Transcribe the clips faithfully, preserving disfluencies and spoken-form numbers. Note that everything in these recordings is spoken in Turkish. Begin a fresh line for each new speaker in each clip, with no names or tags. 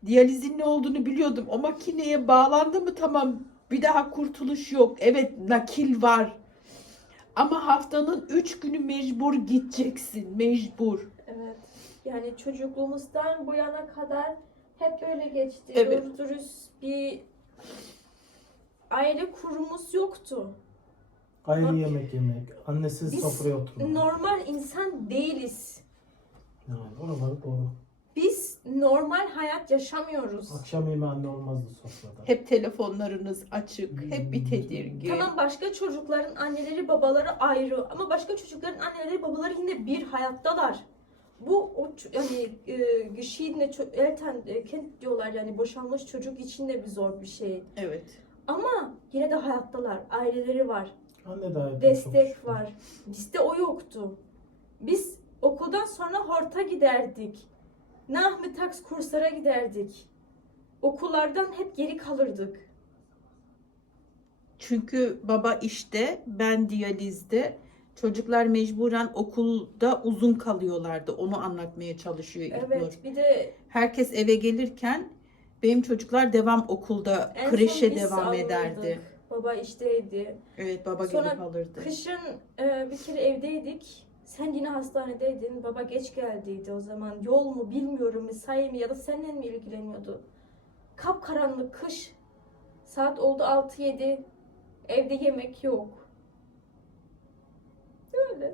Diyalizin ne olduğunu biliyordum. O makineye bağlandı mı tamam, bir daha kurtuluş yok. Evet, nakil var. Ama haftanın üç günü mecbur gideceksin. Mecbur.
Evet. Yani çocukluğumuzdan bu yana kadar hep böyle geçti.
Evet.
Doğru dürüst bir aile kurumuz yoktu.
Ayrı
Bak,
yemek yemek, annesiz
Biz
sofraya oturmak.
normal insan değiliz.
Yani oraları doğru.
Biz normal hayat yaşamıyoruz.
Akşam yemeği anne olmazdı sofrada.
Hep telefonlarınız açık. Hep bir tedirgin.
Tamam, başka çocukların anneleri babaları ayrı ama başka çocukların anneleri babaları yine bir hayattalar. Bu o ç- yani e, geschiedene ço- Eltern e, Kind diyorlar, yani boşanmış çocuk için de bir zor bir şey.
Evet.
Ama yine de hayattalar. Aileleri var.
Anne de hayatta çok
Destek
şükür.
var. Bizde o yoktu. Biz okuldan sonra horta giderdik. Nachmittags kurslara giderdik. Okullardan hep geri kalırdık.
Çünkü baba işte, ben diyalizde. Çocuklar mecburen okulda uzun kalıyorlardı. Onu anlatmaya çalışıyor İlknur.
Evet, bir de
Herkes eve gelirken benim çocuklar devam okulda,
en son
kreşe
biz
devam
alınırdık.
ederdi.
Baba işteydi.
Evet, baba
Sonra
gelip alırdı.
Kışın e, bir kere evdeydik. Sen yine hastanedeydin. Baba geç geldiydi o zaman. Yol mu bilmiyorum, mesai mi ya da seninle mi ilgileniyordu? Kapkaranlık kış. Saat oldu altı yedi. Evde yemek yok. Öyle.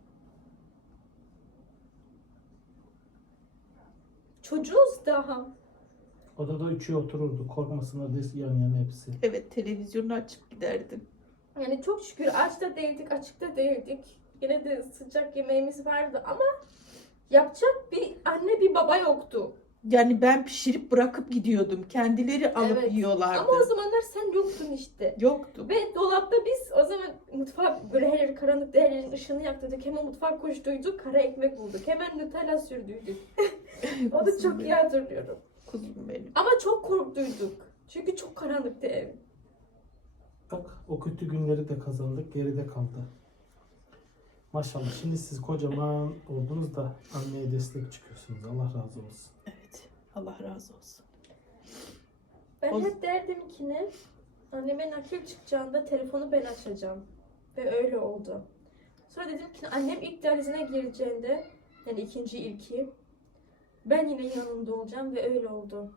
Çocuğuz daha.
Odada üçü otururdu. Korkmasınlar diye yan yana hepsi.
Evet, televizyonu açıp giderdim.
Yani çok şükür aç da değildik, açıkta değildik. Yine de sıcak yemeğimiz vardı ama yapacak bir anne bir baba yoktu.
Yani ben pişirip bırakıp gidiyordum. Kendileri alıp
Evet.
yiyorlardı.
Ama o zamanlar sen yoktun işte.
Yoktu.
Ve dolapta biz o zaman mutfak böyle her yer karanlıkta, her yerin ışığını yaktıydık. Hemen mutfak koştuyduk, kara ekmek bulduk. Hemen Nutella sürdüydük. O da çok iyi hatırlıyorum.
Kuzum benim.
Ama çok korktuyduk. Çünkü çok karanlıktı ev.
Bak o kötü günleri de kazandık, geride kaldı. Maşallah şimdi siz kocaman oldunuz da anneye destek çıkıyorsunuz. Allah razı olsun.
Evet. Allah razı olsun.
Ben
O-
hep derdim ki ne? Anneme nakil çıkacağında telefonu ben açacağım. Ve öyle oldu. Sonra dedim ki annem ilk diyalizine gireceğinde, yani ikinci ilki, ben yine yanında olacağım ve öyle oldu.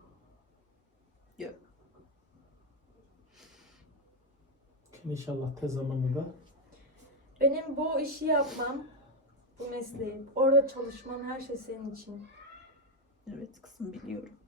Şimdi inşallah tez zamanda
Benim bu işi yapmam, bu mesleği, orada çalışmam, her şey senin için.
Evet kızım, biliyorum.